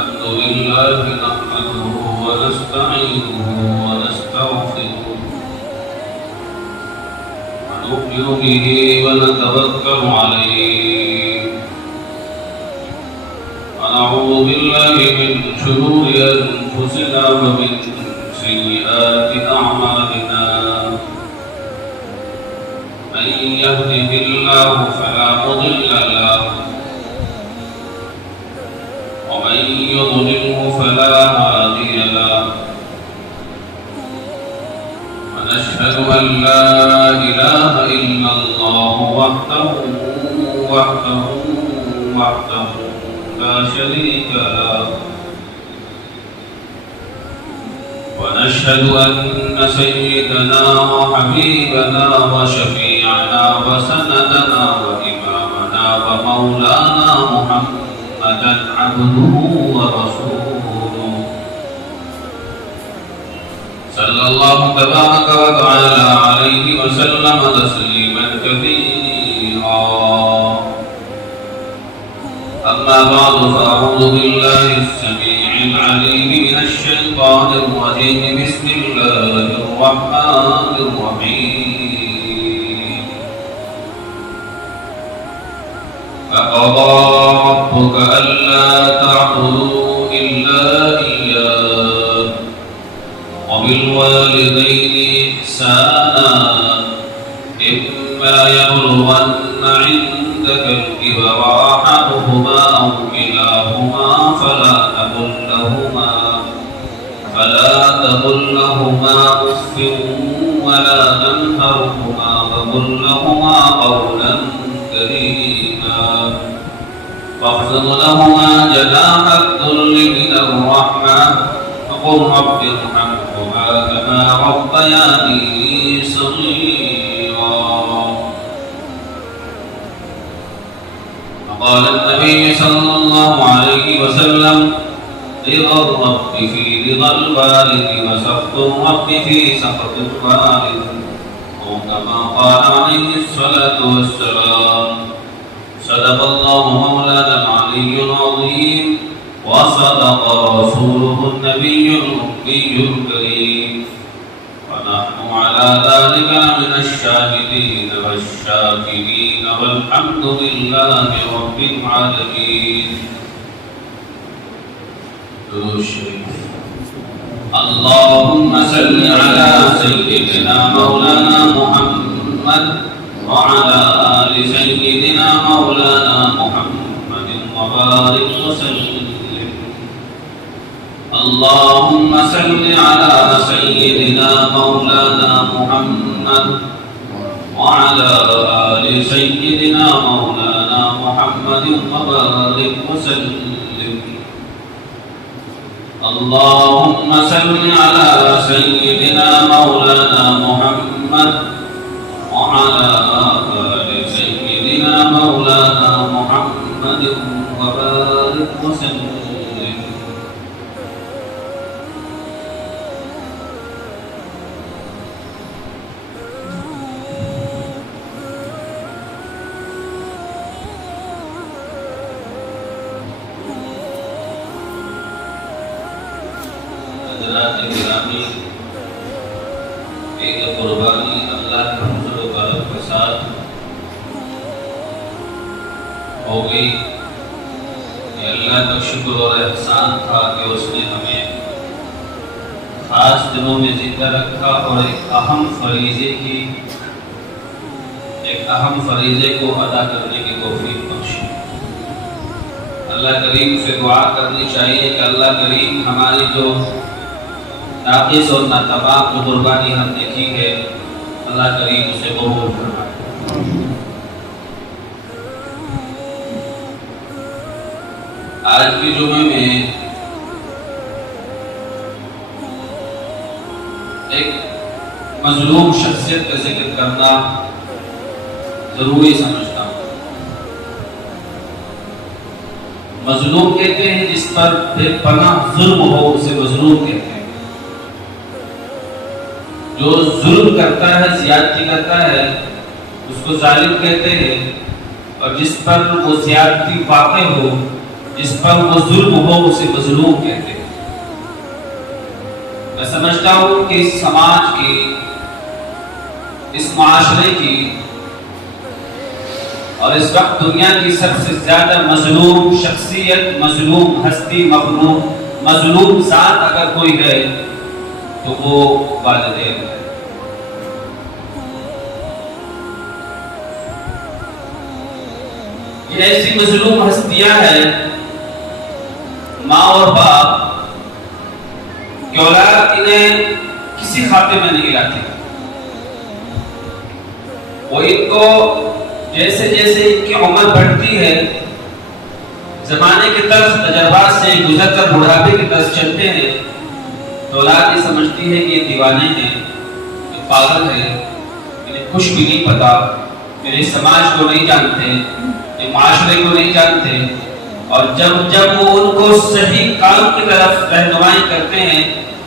الحمد لله نحمده ونستعينه ونستغفره ونؤمن به ونتوكل عليه ونعوذ بالله من شرور أنفسنا ومن سيئات أعمالنا من يهده الله فلا مضل له ومن يضلله فلا هادي له ونشهد أن لا إله إلا الله وحده لا شريك له ونشهد أن سيدنا وحبيبنا وشفيعنا وسندنا وإمامنا ومولانا محمدا عبده ورسوله صلى الله تبارك وتعالى عليه وسلم تسليما كثيرا. أما بعد فأعوذ بالله السميع العليم من الشيطان الرجيم. بسم الله الرحمن الرحيم. فقضى ربك ألا تعبدوا إلا إياه وبالوالدين إحسانا إما يبلغن عندك الكبر أحدهما أو كلاهما فلا تقل لهما أف ولا تنهرهما وقل لهما قولا كريما واخفض لهما جناح الذل من الرحمة وقل رب ارحمهما كما ربياني صغيرا. قال النبي صلى الله عليه وسلم رضا الرب في رضا الوالد وسخط الرب في سخط الوالد أو كما قال عليه الصلاة والسلام. صدق الله مولانا العلي العظيم وصدق رسوله النبي الأمي الكريم ونحن على ذلك من الشاهدين والشاكرين والحمد لله رب العالمين. اللهم صل على سيدنا مولانا محمد وعلى آل سيدنا مولانا محمد وبارك وسلم. اللهم صل على سيدنا مولانا محمد وعلى آل سيدنا مولانا محمد وبارك وسلم. اللهم صل على سيدنا مولانا محمد وعلى آل سيدنا مولانا محمد وبارك وسلم. گرامی ایک قربانی اللہ کے حضور و کرم کے ساتھ ہو گئی. یہ اللہ کا شکر اور احسان تھا کہ اس نے ہمیں خاص دنوں میں زندہ رکھا اور ایک اہم فریضے کو ادا کرنے کی توفیق بخشی. اللہ کریم سے دعا کرنی چاہیے کہ اللہ کریم ہماری جو ناقص اور ناتمام جو قربانی ہم نے کی ہے اللہ کریم اسے قبول فرمائے. آج کی جمعے میں ایک مظلوم شخصیت کا ذکر کرنا ضروری سمجھتا ہوں. مظلوم کہتے ہیں جس پر بے پناہ ظلم ہو اسے مظلوم کہتے ہیں. جو ظلم کرتا ہے زیادتی کرتا ہے اس کو ظالم کہتے ہیں، اور جس پر وہ زیادتی واقع ہو جس پر وہ ظلم ہو اسے مظلوم کہتے ہیں۔ میں سمجھتا ہوں کہ اس سماج کی، اس معاشرے کی اور اس وقت دنیا کی سب سے زیادہ مظلوم شخصیت، مظلوم ہستی، مظلوم ذات اگر کوئی ہے تو وہ والدین ہے۔ یہ ایسی مظلوم ہستیاں ہیں ماں اور باپ کہ اولاد انہیں کسی خاتے میں نہیں لاتی۔ وہ ان کو جیسے جیسے ان کی عمر بڑھتی ہے، زمانے کی طرف تجربات سے گزر کر بڑھاپے کی طرف چلتے ہیں، تو اولاد یہ سمجھتی ہے کہ یہ دیوانے ہیں، یہ پاگل ہیں، انہیں کچھ بھی نہیں پتا، میرے سماج کو نہیں جانتے، یہ معاشرے کو نہیں جانتے۔ اور جب وہ ان کو صحیح کام کی طرف رہنمائی کرتے ہیں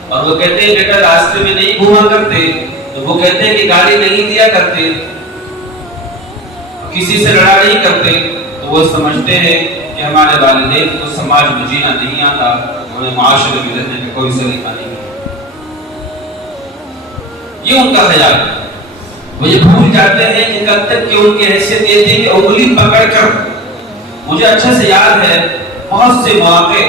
اور وہ کہتے ہیں بیٹا راستے میں نہیں گھوما کرتے، تو وہ کہتے ہیں کہ گاڑی نہیں دیا کرتے، کسی سے لڑا نہیں کرتے، تو وہ سمجھتے ہیں کہ ہمارے والدین کو سماج میں جینا نہیں آتا، انہیں معاشرے میں رہنے کا کوئی سلیقہ نہیں ہے۔ یہ ان کا خیال ہے۔ وہ یہ بھول جاتے ہیں کہ کب تک کہ ان کی حیثیت یہ تھی کہ انگلی پکڑ کر، مجھے اچھے سے یاد ہے بہت سے مواقع،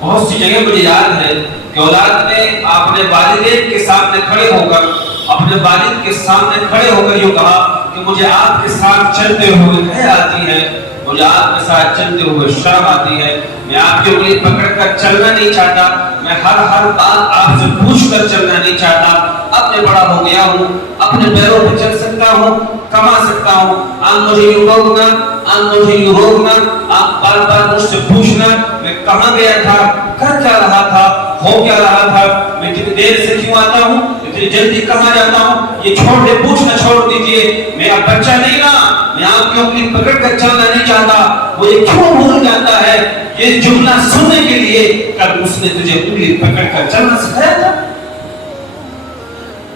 بہت سی جگہ مجھے یاد ہے کہ اولاد نے اپنے والدین کے سامنے کھڑے ہو کر، اپنے والد کے سامنے کھڑے ہو کر یہ کہا کہ مجھے آپ کے ساتھ چلتے ہوئے حیا آتی ہے، مجھے آپ کے ساتھ چلتے ہوئے شرم آتی ہے، میں آپ کی انگلی پکڑ کر چلنا نہیں چاہتا، میں ہر بات آپ سے پوچھ کر چلنا نہیں چاہتا، اب میں بڑا ہو گیا ہوں، اپنے پیروں پہ چل سکتا ہوں، کما سکتا ہوں، آپ مجھے یوں روکنا، آپ مجھے یوں روکنا، آپ بار بار مجھ سے پوچھنا میں کہاں گیا تھا، کر کیا رہا تھا، ہو کیا رہا تھا، میں کتنی دیر سے کیوں آتا ہوں، اتنی جلدی کہاں جاتا ہوں، یہ چھوڑ دے، پوچھنا چھوڑ دیجئے، میں اب بچہ نہیں رہا، میں آپ کی انگلی پکڑ کر چلنا نہیں چاہتا۔ وہ یہ کیوں بھول جاتا ہے؟ یہ جملہ سننے کے لیے کل اس نے تجھے انگلی پکڑ کر چلنا سکھایا تھا،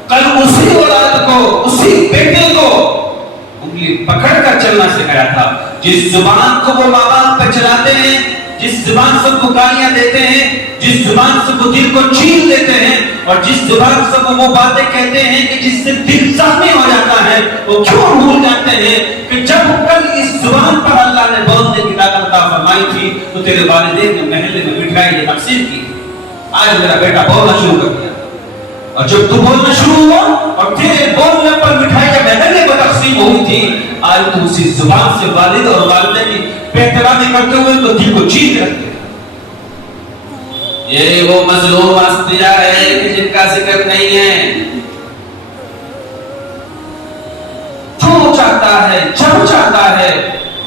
کل اسی اولاد کو، اسی بیٹے کو انگلی پکڑ کر چلنا سکھایا تھا۔ جس زبان کو وہ ماں باپ پہ چلاتے ہیں، جس زبان سے وہ گالیاں دیتے ہیں، جس زبان سے وہ دل کو چیر دیتے ہیں، اور جس زبان سے وہ باتیں کہتے ہیں کہ جس سے دل زخمی ہو جاتا ہے، وہ کیوں بھول جاتے ہیں کہ جب کل اس زبان پر اللہ نے بولنے کی طاقت عطا فرمائی تھی تو تیرے والدین نے محلے میں مٹھائی تقسیم کی، آج میرا بیٹا بولنا شروع کر دیا، اور جب تو بولنا شروع ہوا اور تیرے بولنے پر مٹھائی جب محلے میں تقسیم ہوئی تھی، آج تو اسی زبان سے والد اور والدہ کی بے-احترامی کرتے ہوئے تو دل کو چیر رکھتے ہیں۔ یہ وہ مظلوم ہستیاں ہیں کہ جن کا ذکر نہیں ہے۔ جو چاہتا ہے، جب چاہتا ہے،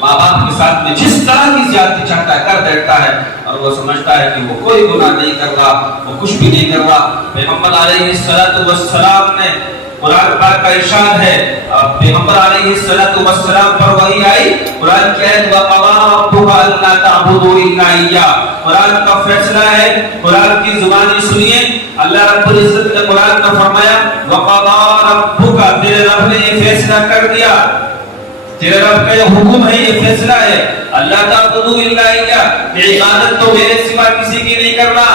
ماں باپ کے ساتھ میں جس طرح کی زیادتی چاہتا ہے کر بیٹھتا ہے، اور وہ سمجھتا ہے کہ وہ کوئی گناہ نہیں کر رہا، وہ کچھ بھی نہیں کر رہا۔ پیغمبر علیہ السلام نے قرآن پاک کا ارشاد ہے، پیغمبر علیہ السلام پر وحی آئی، قرآن کی آیت وَقَضَىٰ رَبُّكَ أَلَّا تَعْبُدُوا إِلَّا إِيَّاهُ، قرآن کا فیصلہ ہے، قرآن کی زبانی سنیے، اللہ رب العزت نے قرآن میں فرمایا وَقَضَىٰ رَبُّكَ، تیرے رب نے یہ فیصلہ کر دیا، تیرے رب کا یہ حکم ہے، یہ فیصلہ ہے، اللہ تعبدوا الا اياه، کہ عبادت تو میرے سوا کسی کی نہیں کرنا،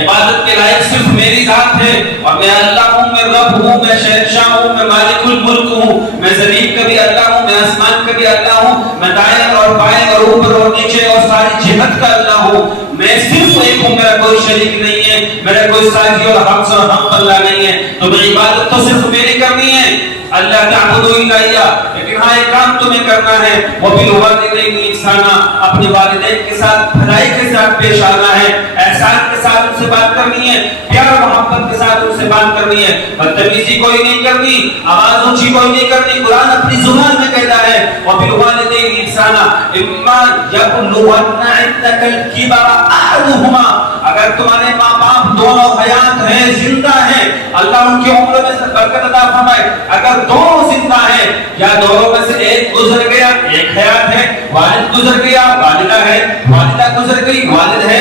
عبادت کے لائق صرف میری ذات ہے، اور میں اللہ ہوں، میں رب ہوں، میں شہنشاہ ہوں، میں مالک الملک ہوں، میں زمین کا بھی اللہ ہوں، میں آسمان کا بھی اللہ ہوں، میں دائیں اور بائیں اور اوپر اور نیچے اور ساری جہت کا اللہ ہوں، میں صرف ایک ہوں، میرا کوئی شریک نہیں ہے، میرا کوئی ساتھی اور ہم اللہ نہیں ہے، تو میں عبادت تو صرف میری کرنی ہے، اللہ تعبدوا الا اياه، لیکن ہاں ایک کام تمہیں کرنا ہے، وبالوالدین احسانا، اپنے والدین کے ساتھ بھلائی کے ساتھ پیش آنا ہے، احسان کے ساتھ ان سے بات کرنی ہے، پیار و محبت کے ساتھ ان سے بات کرنی ہے، بدتمیزی کوئی نہیں کرنی، آواز اونچی کوئی نہیں کرنی، قرآن اپنی زبان میں کہتا ہے وبالوالدین احسانا اما یبلغن عندک الکبر احدهما، اگر تمہارے ماں باپ دونوں حیات ہیں، زندہ ہیں، اللہ ان کی عمر میں سے برکت عطا فرمائے، اگر دونوں زندہ ہیں یا دونوں میں سے ایک گزر گیا، ایک حیات ہے، والد گزر گیا، والدہ ہے، والدہ گزر گئی، والد ہے،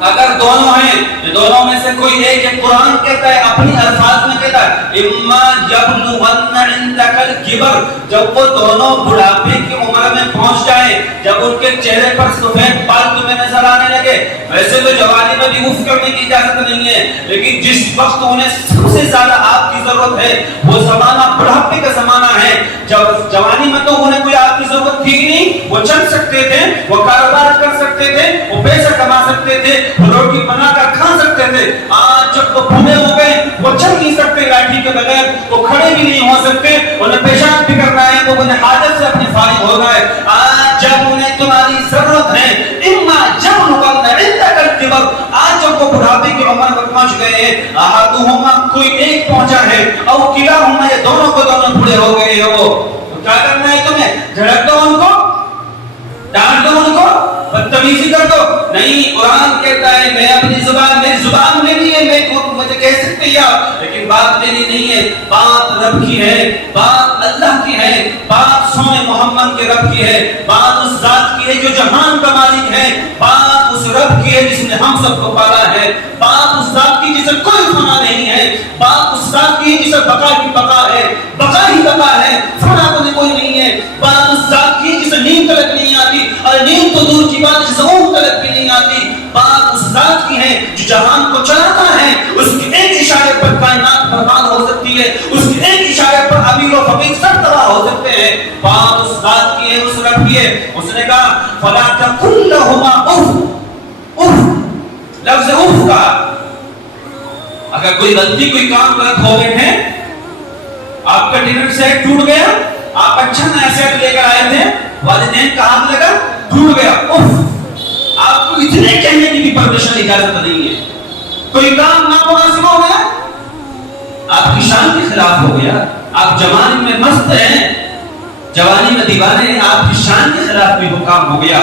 اگر دونوں ہیں، دونوں میں سے کوئی ایک ہے، قرآن کہتا ہے اپنی الفاظ میں کہتا ہے اما یبلغن عندک الکبر، جب وہ دونوں بڑھاپے کی عمر میں پہنچ جائیں، جب ان کے چہرے پر سفید بال تمہیں نظر آنے لگے، ویسے تو جوانی میں بھی اف کرنے کی اجازت نہیں ہے، لیکن جس وقت انہیں سب سے زیادہ آپ کی ضرورت ہے وہ زمانہ بڑھاپے کا زمانہ ہے۔ جب جوانی میں تو انہیں کوئی آپ کی ضرورت تھی نہیں، وہ چل سکتے تھے، وہ کاروبار کر سکتے تھے، وہ پیسہ کما سکتے تھے، روٹی بنا کر کھا سکتے تھے۔ آج جب وہ بوڑھے ہو گئے، وہ چل نہیں سکتے لاٹھی کے بغیر، وہ کھڑے بھی نہیں ہو سکتے، انہیں پیشاب بھی کرنا ہے، وہ انہیں حاجت سے اپنے فارغ ہو گئے۔ آج جب انہیں تمہاری ضرورت ہے، اما جب نقل عندک الکبر، آج جب وہ بڑھاپے کی عمر پر پہنچ گئے ہیں، احدہما کوئی ایک پہنچا ہے، او کلاہما یہ دونوں کو دونوں بوڑھے ہو گئے ہیں، وہ کیا کرنا ہے تمہیں؟ جھڑک دو ان کو، ڈانٹ دو ان کو، بدتمیزی کر دو؟ نہیں، قرآن کہتا ہے میں اپنی زبان، میری زبان میری ہے، میں مجھے کہہ سکتے یا، لیکن بات میری نہیں ہے، بات رب کی ہے، بات اللہ کی ہے، بات سوئے محمد کے رب کی ہے، بات اس ذات کی ہے جو جہان کا مالک ہے، بات اس رب کی ہے جس نے ہم سب کو پالا ہے، بات اس ذات کی جسے کوئی فنا نہیں ہے، بات اس ذات کی جسے بقا کی بقا ہے، بقا ہی بقا ہے، فنا تو کوئی نہیں ہے، بات اس ذات کی جسے نیند تلک نہیں آتی، اور نیند تو دور کی بات جسے اونگ تلک بھی نہیں آتی، بات اس ذات کی ہے جو جہان کو چلاتا ہے، اس کے ایک اشارے پر کائنات برباد ہو سکتی ہے، اس کے ایک اشارے پر امیر و فقیر سب تباہ ہو سکتے ہیں، بات اس ذات کی ہے، اس رب کی ہے۔ اس نے کہا فلا تقل لهما اف، اف لفظ اف کا، اگر کوئی غلطی کوئی کام غلط ہو گئے ہیں، آپ کا ڈنر سیٹ ٹوٹ گیا، آپ اچھا نیا سیٹ لے کر آئے تھے، والدین کا ہاتھ لگا ٹوٹ گیا، اف، آپ کو اتنے کہنے کی بھی پرمیشن اجازت نہیں ہے۔ کوئی کام نامناسب ہو گیا، آپ کی شان کے خلاف ہو گیا، آپ جوانی میں مست ہیں، جوانی میں دیوانے ہیں، آپ کی شان کے خلاف بھی وہ کام ہو گیا،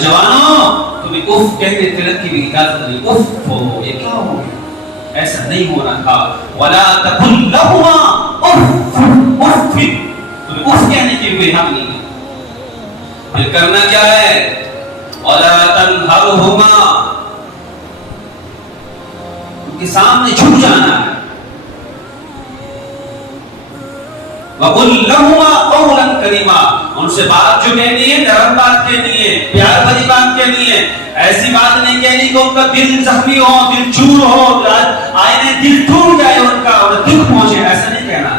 جوانوں تمہیں اف کہنے تلک کی بھی اجازت نہیں، اف ہو، یہ کیا ہو گیا؟ ایسا نہیں ہونا تھا۔ وَلَا تَقُلْ لَهُمَا اُفٍّ، اُفٍّ، تمہیں اف کہنے کی کوئی حق نہیں ہے۔ پھر کرنا کیا ہے؟ وَلَا تَنْهَرْهُمَا، ان کے سامنے جھک جانا ہے۔ وَقُلْ لَهُمَا قَوْلًا كَرِيمًا، ان سے بات جو کہنی ہے نرم بات کہنی ہے، پیار بھری بات کہنی ہے، ایسی بات نہیں کہنی کہ ان کا دل زخمی ہو، دل چور ہو، آئینے دل ٹوٹ جائے ان کا، اور دکھ پہنچے، ایسا نہیں کہنا۔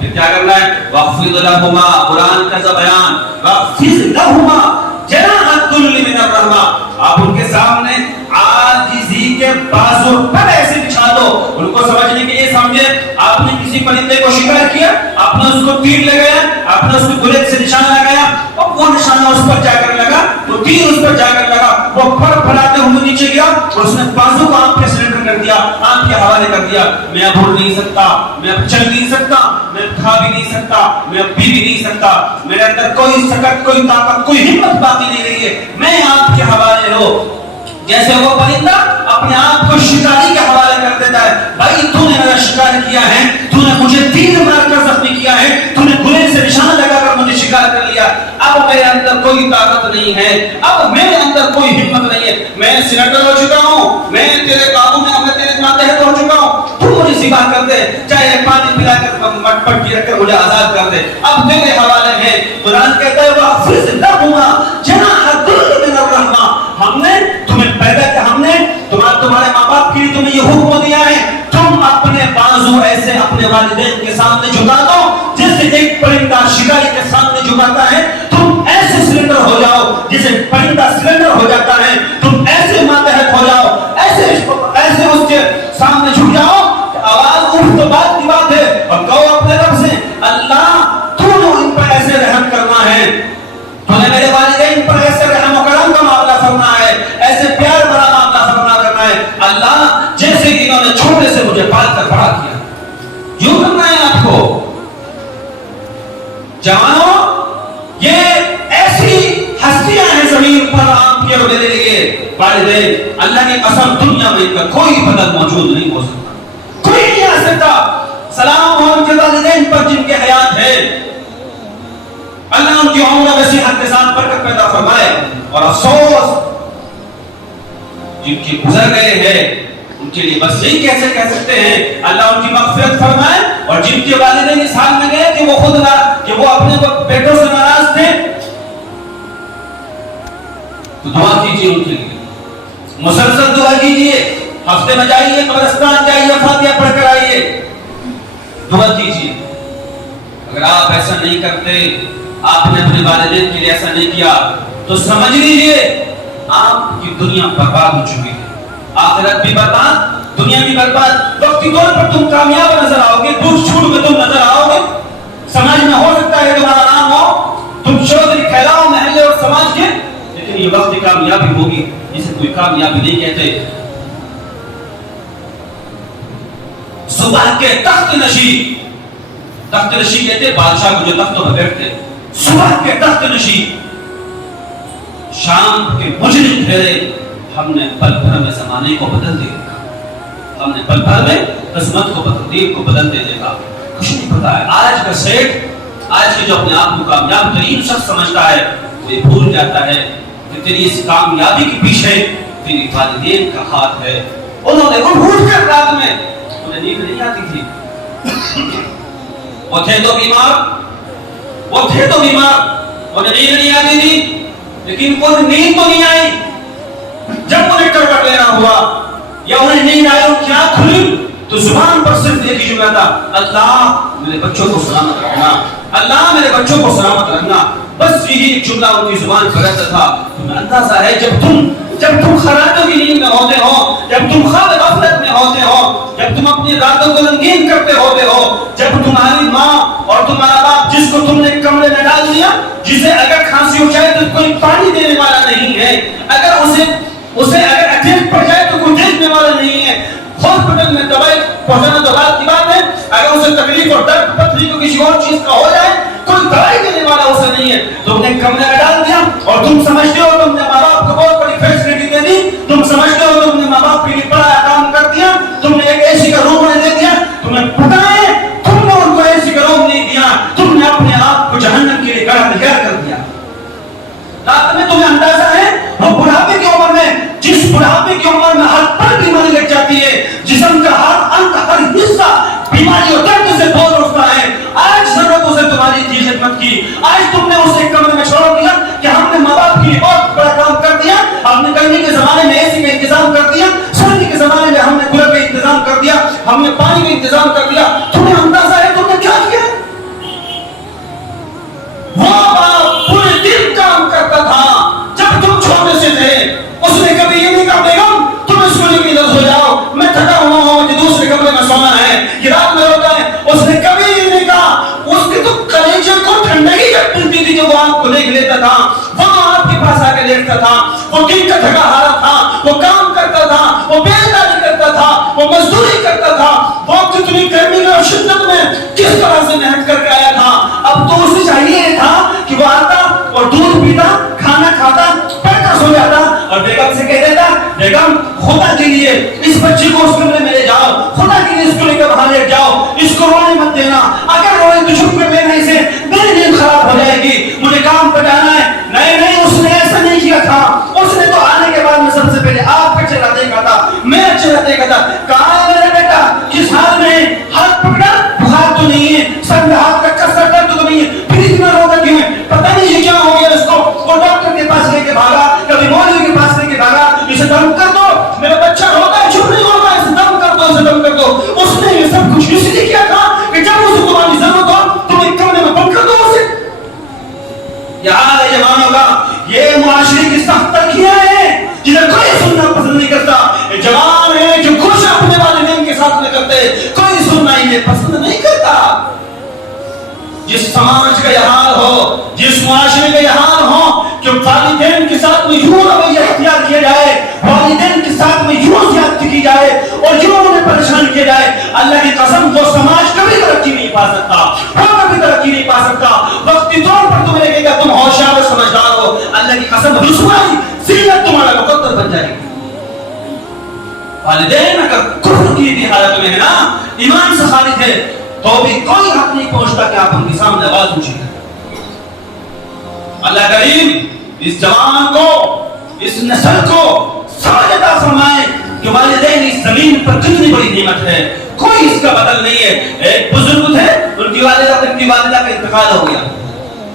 پھر کیا کرنا ہے؟ وَاخْفِضْ لَهُمَا، قرآن کا بیان، وَاخْفِضْ لَهُمَا جناح الذل من الرحمہ، آپ ان کے سامنے عاجزی کے بازو پر ایسے بچھا دو، ان کو سمجھنے کے لیے سمجھے آپ نے کسی پرندے کو شکار کیا، آپ نے اس کو تیر لگایا، آپ نے اس کو گلیت سے نشانہ لگایا، اور وہ نشانہ اس پر جا کر لگا، تو تیر اس پر جا کر لگا، وہ پھڑ پھڑاتے ہوئے نیچے گیا، اور اس نے بازو کو آپ کے سرنڈر کر دیا، آپ کے حوالے کر دیا، میں اب اڑ نہیں سکتا، میں اب چل نہیں سکتا، میں اب کھا بھی نہیں سکتا، میں اب پی بھی نہیں سکتا، میرے اندر کوئی سکت، کوئی طاقت، کوئی ہمت باقی نہیں رہی ہے، میں آپ کے حوالے ہو۔ جیسے وہ پرندہ اپنے آپ کو شکاری کے حوالے کر دیتا ہے، بھائی تو نے میرا شکار کیا ہے، تو نے مجھے تیر مار کر زخمی کیا ہے، تو نے گلے سے نشانہ لگا کر مجھے شکار کر لیا، اب میرے اندر کوئی طاقت نہیں ہے، اب میرے اندر کوئی ہمت نہیں ہے، میں سرنڈر ہو چکا ہوں، میں تیرے قابو میں، میں تیرے ماتحت ہو چکا ہوں، تو مجھے سوا کر دے، چاہے پانی پلا کر مٹ پٹ رکھ کر مجھے آزاد کر دے، اب تیرے حوالے ہیں۔ قرآن کہتا ہے وَاخْفِضْ لَهُمَا جَنَاحَ الذُّلِّ مِنَ الرَّحْمَةِ، ہم نے تمہیں پیدا کیا، ہم نے تمہارے ماں باپ کے لیے تمہیں یہ حکم دیا ہے، تم اپنے بازو ایسے اپنے والدین کے سامنے جھکا دو جیسے ایک پرندہ شکاری کے سامنے جھکاتا ہے، تم ایسے سرنڈر ہو جاؤ جیسے پرندہ سرنڈر ہو جاتا ہے، تم ایسے ماتحت ہو جاؤ، ایسے اس کے سامنے جھک جاؤ کہ آواز اٹھ تو بات کی بات ہے، اور کہو اپنے رب سے اللہ تو نے ان پر ایسے رحم کرنا ہے، تو نے میرے والدین پر ایسے رحم و کرم کا معاملہ فرما ہے، ایسے پیار بڑا معاملہ فرما کرنا ہے، اللہ جیسے کہ انہوں نے چھوٹے سے مجھے پال کر بڑا کیا، یوں کرنا ہے آپ کو۔ جوانوں، یہ ایسی ہستیاں ہیں زمین پر آپ کے اور میرے لیے، والدین، اللہ کی قسم دنیا میں ان کا کوئی بدل موجود نہیں ہو سکتا، کوئی نہیں آ سکتا۔ سلام ہو ان کے والدین پر جن کے حیات ہے، اللہ ان کی عمر و صحت کے ساتھ برکت پیدا فرمائے، اور افسوس جن کے گزر گئے ہیں ان کے لیے بس یہی کیسے کہہ سکتے ہیں اللہ ان کی مغفرت فرمائے، اور جن کے والدین اس حال میں گئے کہ وہ خود کہ وہ اپنے بیٹوں سے ناراض تھے، تو دعا کیجیے ان کے لیے، مسلسل دعا کیجیے، ہفتے میں جائیے، قبرستان جائیے، فاتحہ پڑھ کر آئیے، دعا کیجیے۔ اگر آپ ایسا نہیں کرتے، آپ نے اپنے والدین کے لیے ایسا نہیں کیا، تو سمجھ لیجیے آپ کی دنیا برباد ہو چکی ہے، آخرت بھی برباد، دنیا بھی برباد۔ وقتی طور پر تم کامیاب نظر آؤ گے، دودھ چھوٹ میں تم نظر آؤ گے، سماج میں ہو سکتا ہے تمہارا نام ہو، تم چودھری کہلاؤ محلے اور سماج کے، لیکن یہ وقت کامیابی ہوگی، جسے کوئی کامیابی نہیں کہتے۔ صبح کے تخت نشین، تخت نشین کہتے بادشاہ کو جو تختوں میں بیٹھتے، صبح کے تخت نشین، شام کے مجرم ٹھہرے، ہم نے پل بھر میں زمانے کو بدل دے دیکھا، ہم نے پل بھر میں قسمت کو تقدیر کو بدل دے دیکھا۔ کچھ نہیں پتا ہے، آج کا سیٹ، آج کے جو اپنے آپ کو کامیاب ترین شخص سمجھتا ہے، وہ یہ بھول جاتا ہے کہ تیری اس کامیابی کے پیچھے تیری والدین کا ہاتھ ہے۔ انہوں نے اٹھ کر رات میں، انہیں نیند نہیں آتی تھی، وہ تھے تو بیمار، انہیں نیند نہیں آتی تھی، لیکن انہیں نیند تو نہیں آئی۔ جب انہیں کروٹ لینا ہوا یا انہیں نیند آئی اور کیا کھلی، تو زبان پر صرف ایک ہی جملہ تھا، اللہ میرے بچوں کو سلامت رکھنا، اللہ میرے بچوں کو سلامت رکھنا، بس یہی ایک جملہ ان کی زبان پر رہتا تھا۔ تمہیں اندازہ ہے جب تم خرابوں کی نیند میں ہوتے ہو، جب تم خواب غفلت میں ہوتے ہو، جب تم اپنی راتوں کو رنگین کرتے ہوتے ہو، جب تمہاری ماں اور تمہارا باپ جس کو تم نے کمرے میں ڈال دیا، جسے اگر کھانسی ہو جائے تو کوئی پانی دینے والا نہیں ہے، اگر اسے اگر اٹیک پڑ جائے تو کوئی دیکھنے والا نہیں ہے، ہاسپٹل میں دوائی پہنچانا تو بات کی بات ہے، اگر اسے تکلیف اور درد پتھری کو کسی اور چیز کا ہو جائے کوئی دوائی دینے والا اسے نہیں ہے، تم نے کمرے میں ڈال دیا، اور تم سمجھتے ہو تم نے ماں باپ کو بہت بڑی فیسلٹی دے دی، تم سمجھتے ہو تم نے ماں باپ کے لیے بڑا کام کر دیا، تم نے ایک اے سی کا روم انہیں دے دیا، تمہیں پتہ ہے تم نے ان کو اے سی کا روم نہیں دیا، تم نے اپنے آپ کو جہنم کے لیے گڑھا تیار کر دیا۔ رات میں تمہیں اندازہ ہے وہ بڑھاپے کی عمر میں، جس بڑھاپے کی عمر میں ہر پل بیماری لگ جاتی ہے، جسم کا ہر انگ ہر حصہ بیماری اور درد سے بول اٹھتا ہے، آج ضرورت اسے تمہاری تھی خدمت کی، آج تم نے اسے کمرے میں چھوڑ دیا کہ ہم نے ماں باپ کے لیے بہت بڑا کام کر دیا، ہم نے گرمی کے زمانے میں اے سی کا انتظام کر دیا، سردی کے زمانے میں ہم نے کولر کا انتظام کر دیا، ہم نے پانی کا انتظام کر دیا، تمہیں اندازہ ہے تم نے کیا کیا؟ وہ باپ پورے دن کام کرتا تھا جب تم چھوٹے سے تھے، اس نے کبھی یہ نہیں کہا بیگم تم اسکول کی طرف سو جاؤ، میں تھکا ہوا ہوں، مجھے دوسرے کمرے میں سونا ہے، یہ رات میں روتا ہے، اس نے کبھی یہ نہیں کہا۔ اس کے تو کلیجے کو ٹھنڈی جب ملتی تھی جو وہ آپ کو دیکھ لیتا تھا، وہ تو آپ کے پاس آ کے لیٹتا تھا، وہ دن کا تھکا ہارا تھا، وہ کام کرتا تھا، وہ بیلداری کرتا تھا، وہ مزدوری کرتا تھا، وہ کتنی گرمی میں اور شدت میں کس طرح سے محنت کر کے آیا تھا۔ اب تو اسے چاہیے تھا کہ وہ آتا اور دودھ پیتا، کھانا کھاتا، پڑھ کر سو جاتا اور بیگم سے کہہ دیتا بیگم خدا کے لیے اس بچے کو اس کمرے میں لے جاؤ، خدا کے لیے اس کو لے کر باہر لے جاؤ، اس کو رونے مت دینا، اگر روئے تو چھپ کر لینا، اسے میری نیند خراب ہو جائے گی، مجھے کام پہ جانا ہے۔ نہیں اس نے ایسا نہیں کیا تھا، اس نے تو آنے کے بعد میں سب سے پہلے آپ کا چہرہ دیکھا تھا، میرا چہرہ دیکھا تھا، کہاں ہے میرا بیٹا، کس حال میں ہے، ہاتھ پکڑا بخار تو نہیں ہے، سر میں ہاتھ رکھا سر درد تو نہیں ہے، پھر اتنا روتا کیوں ہے، پتہ نہیں یہ کیا ہو گیا اس کو، وہ ڈاکٹر کے پاس لے کے بھاگا، کبھی مولوی کے پاس لے کے بھاگا، اسے دم کر دو، میرا بچہ روتا ہے چپ نہیں ہوگا، اسے دم کر دو، اسے دم کر دو۔ اس نے یہ سب کچھ اس لیے کیا تھا کہ جب اسے تمہاری ضرورت ہو تم ایک کمرے میں بند کر دو اسے۔ یہ حال ہے جوانوں کا، یہ معاشرے کی سخت تلخیاں ہیں جنہیں کوئی سننا پسند نہیں کرتا۔ یہ جوان ہیں جو خوش اپنے والدین کے ساتھ میں کرتے، کوئی سننا انہیں پسند نہیں کرتا۔ جس سماج کا یہ حال ہو، جس معاشرے کا یہ حال ہو کہ والدین کے ساتھ میں یوں رویہ اختیار کیا جائے، والدین کے ساتھ میں یوں زیادتی کی جائے اور یوں انہیں پریشان کیا جائے، اللہ کی قسم وہ سماج کبھی ترقی نہیں پا سکتا، وہ کبھی ترقی نہیں پا سکتا۔ وقتی طور پر تمہیں لگے گا تم ہوشیار اور سمجھدار ہو، اللہ کی قسم رسوائی ذلت تمہارا مقدر بن جائے گی۔ والدین اگر کفر کی بھی حالت میں ہے نا، ایمان سے خارج ہے، تو بھی کوئی حق نہیں پہنچتا کہ آپ ان کے سامنے آواز اونچی کریں۔ اللہ کریم اس جوان کو، اس نسل کو سمجھ عطا غور فرمائیں کہ والدین اس زمین پر کتنی بڑی نعمت ہے، کوئی اس کا بدل نہیں ہے۔ ایک بزرگ تھے، ان کی والدہ کا انتقال ہو گیا،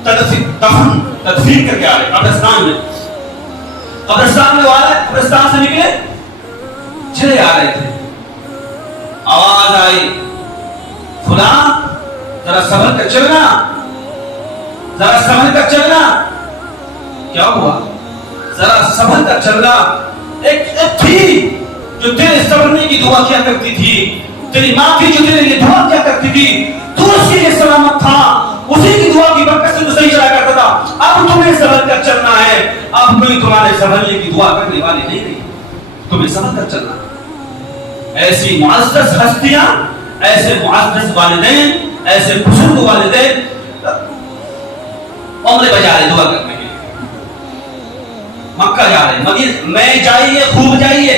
تدفین کر کے آ رہے قبرستان میں وہ آ رہے، قبرستان سے نکلے، چلے آ رہے تھے، آواز آئی فلاں ذرا سنبھل کر چلنا، ذرا سنبھل کر چلنا۔ کیا ہوا؟ ذرا سنبھل کر چلنا۔ ایک تھی جو تیرے سنبھلنے کی دعا کیا کرتی تھی، تیری ماں تھی جو تیرے لیے دعا کیا کرتی تھی، تو اس کے لیے سلامت تھا، اسی کی دعا کی برکت سے تو صحیح چلا کرتا تھا۔ اب تمہیں سنبھل کر چلنا ہے، اب کوئی تمہارے سنبھلنے کی دعا کرنے والی نہیں رہی، تمہیں سنبھل کر چلنا۔ ایسی معزز ہستیاں، ایسے معزز والدین، ایسے بزرگ والدین عمر بجا رہے دعا کرنے کے لیے، مکہ جا رہے، مدینہ میں جائیے، خوب جائیے،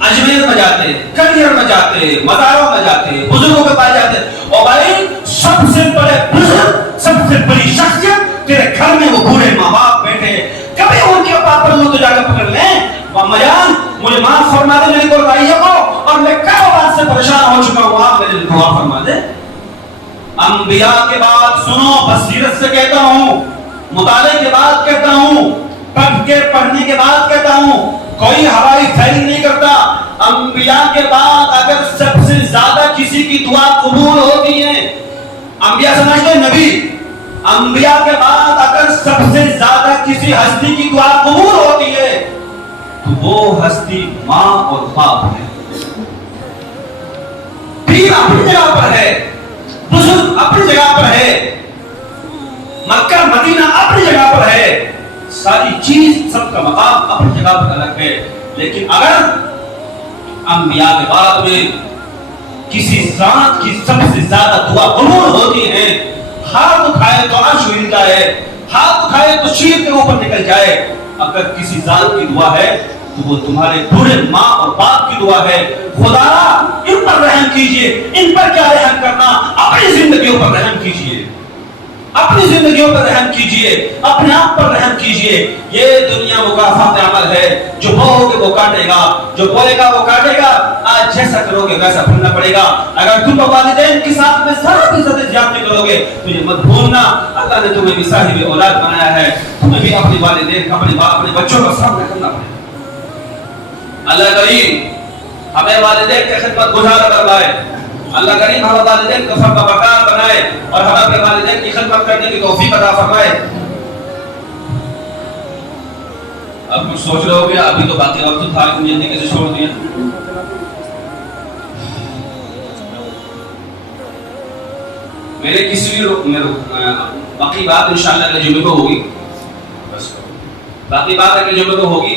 اجمیر میں جاتے، کلیئر میں جاتے، مزاروں میں جاتے، بزرگوں کے پاس جاتے، اور بھائی سب سے بڑے بزرگ، سب سے بڑی شخصیت تیرے گھر میں وہ بوڑھے ماں باپ بیٹھے، کبھی ان کے پاس پر تو جا کر پکڑ لیں، ماما جان مجھے معاف فرما دے میری کوتاہیوں کو، اور میں کئی بات سے پریشان ہو چکا ہوں، آپ میرے لیے دعا فرما دے۔ انبیاء کے بعد سنو، بصیرت سے کہتا ہوں، مطالعے کے بعد کہتا ہوں، پڑھنے کے بعد کہتا ہوں، کوئی ہوائی پھیلی نہیں کرتا۔ انبیاء کے بعد اگر سب سے زیادہ کسی کی دعا قبول ہوتی ہے، انبیاء سمجھتے ہیں نبی، انبیاء کے بعد اگر سب سے زیادہ کسی ہستی کی دعا قبول ہوتی ہے تو وہ ہستی ماں اور باپ ہے۔ پیر اپنی جگہ پر ہے، بزرگ اپنی جگہ پر ہے، مکہ مدینہ اپنی جگہ پر ہے، ساری چیز سب کا مقام اپنی جگہ پر الگ ہے، لیکن اگر انبیاء کے بعد میں کسی ذات کی سب سے زیادہ دعا قبول ہوتی ہے، ہاتھ اٹھائے تو عرش ہلتا ہے، ہاتھ اٹھائے تو شیر کے اوپر نکل جائے، اگر کسی ذات کی دعا ہے تو وہ تمہارے بوڑھے ماں اور باپ کی دعا ہے۔ خدا ان پر رحم کیجئے، ان پر کیا رحم کرنا، اپنی زندگیوں پر رحم کیجئے، اپنی زندگیوں پر رحم کیجئے، اپنے آپ پر رحم کیجئے۔ یہ دنیا مکافات عمل ہے، جو بوؤ گے وہ کاٹے گا، جو بوئے گا وہ کاٹے گا، آج جیسا کرو گے ویسا پھلنا پڑے گا۔ اگر تم والدین کے ساتھ میں ذرا بھی زیادتی کرو گے تو یہ مت بھولنا اللہ نے تمہیں بھی صاحب اولاد بنایا ہے، تمہیں بھی اپنے والدین اپنے بچوں کا سامنا کرنا پڑے گا۔ اللہ کریم ہمیں والدین کی خدمت گزار بنائے، اللہ کریم ہمیں والدین کا فرما بردار بنائے اور ہمیں اپنے والدین کی خدمت کرنے کی توفیق عطا فرمائے۔ اب کچھ سوچ رہے ہو گے ابھی تو باقی وقت تھا، جلدی کیسے چھوڑ دیا؟ میرے کسی بھی باقی بات انشاءاللہ اگلے جمعے کو ہوگی، باقی بات اگلے جمعے کو ہوگی۔